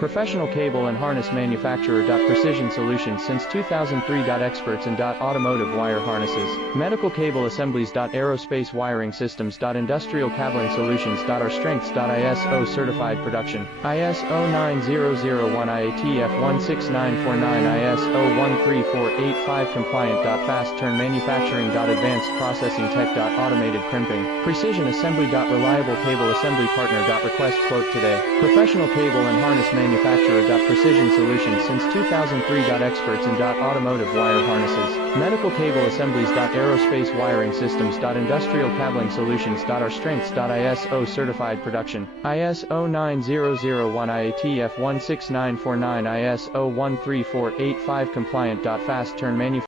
Professional cable and harness manufacturer. Precision Solutions since 2003. Experts in automotive wire harnesses, medical cable assemblies. Aerospace wiring systems. Industrial cabling solutions. Our strengths. ISO certified production. ISO 9001 IATF 16949 ISO 13485 compliant. Fast turn manufacturing. Advanced processing tech. Automated crimping. Precision assembly. Reliable cable assembly partner. Request quote today. Professional cable and harness manufacturer. Precision Solutions since 2003. Experts in automotive wire harnesses, medical cable assemblies. Aerospace wiring systems. Industrial cabling solutions. Our strengths. ISO certified production. ISO 9001 IATF 16949 ISO 13485 compliant. Fast turn manufacturing.